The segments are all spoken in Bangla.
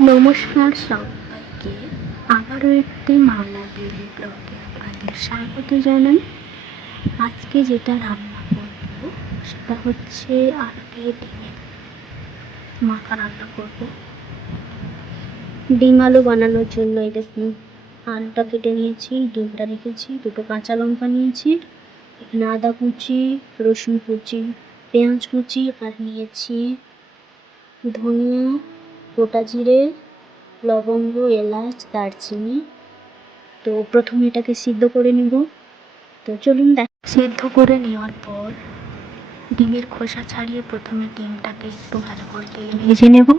নমস্কার সবাইকে, আবারও একটি মালা ডেইলি ব্লগে আপনাদের স্বাগত জানাই। আজকে যেটা রান্না করব সেটা হচ্ছে আলু দিয়ে ডিমের মাখা রান্না করব। ডিম আলু বানানোর জন্য এই দেখুন, আলুটা কেটে নিয়েছি, ডিমটা রেখেছি, দুটো কাঁচা লঙ্কা নিয়েছি, এখানে আদা কুচি, রসুন কুচি, পেঁয়াজ কুচি, আর নিয়েছি ধনিয়া, গোটা জিরে, লবঙ্গ, এলাচ, দারচিনি। তো প্রথমে এটাকে সিদ্ধ করে নিব। তো চলুন সিদ্ধ করে নেওয়ার পর ডিমের খোসা ছাড়িয়ে প্রথমে ডিমটাকে একটু ভালো করে তেলে ভেজে নেব।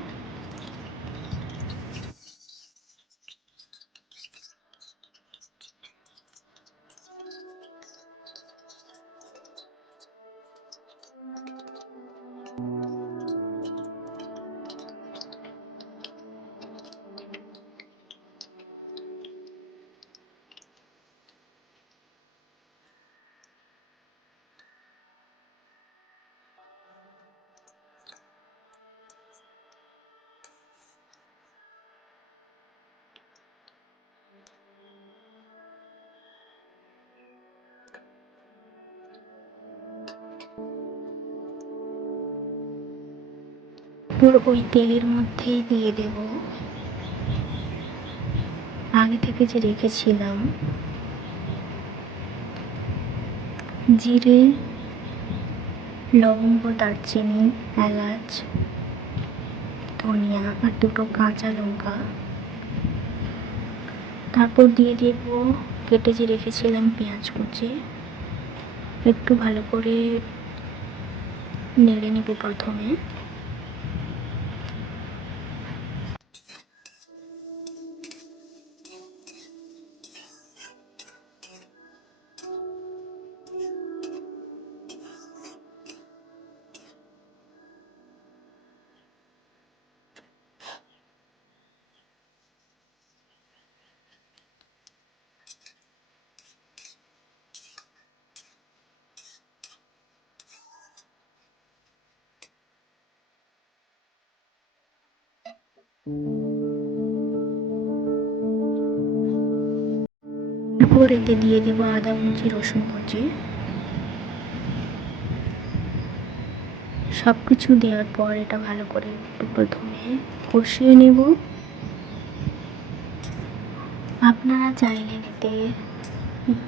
ওই তেলের মধ্যেই দিয়ে দেব আগে থেকে যে রেখেছিলাম জিরে, লবঙ্গ, দারচিনি, এলাচ, ধনিয়া আর দুটো কাঁচা লঙ্কা। তারপর দিয়ে দেব কেটে যে রেখেছিলাম পেঁয়াজ কুচি। একটু ভালো করে নেড়ে নেব প্রথমে। এরপর এতে দিয়ে দেবো আদা কুচি, রসুন কুচি। সব কিছু দেওয়ার পর এটা ভালো করে একটু প্রথমে কষিয়ে নেব। আপনারা চাইলে এতে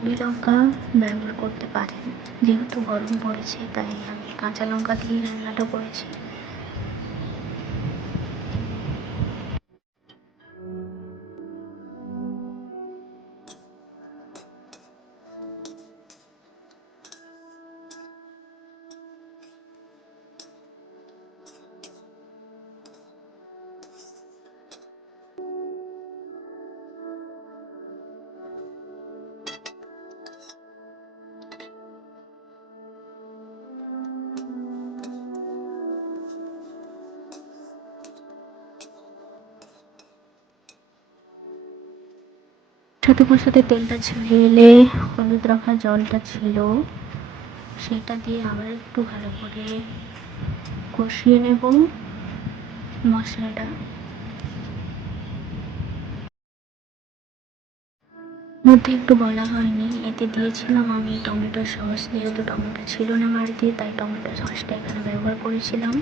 গুঁড়ো লঙ্কা ব্যবহার করতে পারেন, যেহেতু গরম পড়েছে তাই আমি কাঁচা লঙ্কা দিয়ে রান্নাটা করেছি। কষাতে তেলটা ছেড়ে এলে হলুদ রাখা জলটা ছিল সেটা দিয়ে আবার একটু ভালো করে কষিয়ে নেব মশলাটা। মধ্যে একটু বলা হয়নি, এতে দিয়েছিলাম আমি টমেটো সস, যেহেতু টমেটো ছিল না বাড়িতে তাই টমেটো সসটা এখানে ব্যবহার করেছিলাম।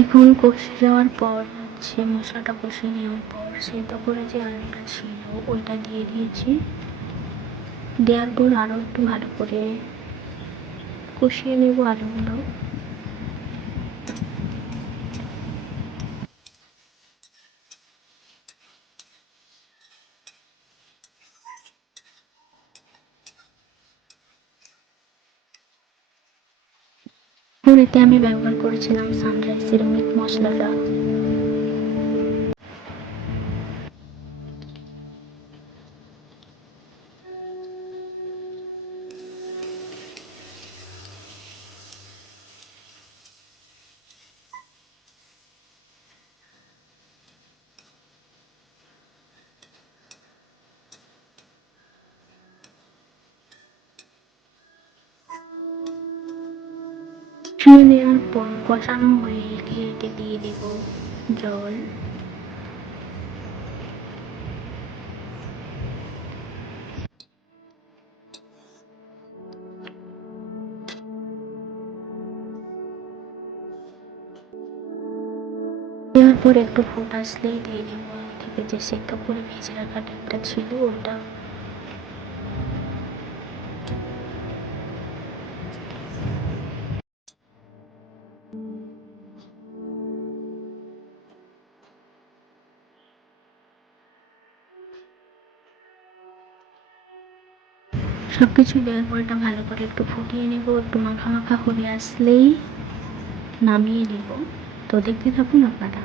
এখন কষে যাওয়ার পর হচ্ছে মশলাটা কষিয়ে নেওয়ার পর সেদ্ধ করে যে আলুটা ছিল ওইটা দিয়ে দিয়েছি। দেওয়ার পর আরও একটু ভালো করে কষিয়ে নেব আলুগুলো। আর এতে আমি ব্যবহার করেছিলাম সানরাইজের মিট মশলাটা। শুয়ে দেওয়ার পর কষানো হয়ে গেলে এতে দিয়ে দেব জল। দেওয়ার পর একটু ফুট আসলেই দিয়ে দেবো আগে থেকে যে সেদ্ধ করে ভেজে রাখা ডিমটা ছিল ওটা। সবকিছু দেওয়ার পর এটা ভালো করে একটু ফুটিয়ে নেবো, একটু মাখা মাখা হয়ে আসলেই নামিয়ে নেব। তো দেখতে থাকুন আপনারা।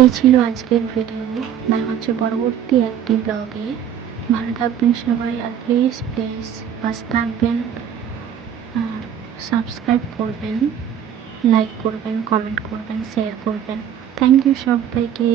এই ছিল আজকের ভিডিও। দেখা হচ্ছে পরবর্তী একটি ব্লগে। ভালো থাকবেন সবাই, আর প্লিজ প্লিজ পাশে থাকবেন, আর সাবস্ক্রাইব করবেন, লাইক করবেন, কমেন্ট করবেন, শেয়ার করবেন। থ্যাংক ইউ সবাইকে।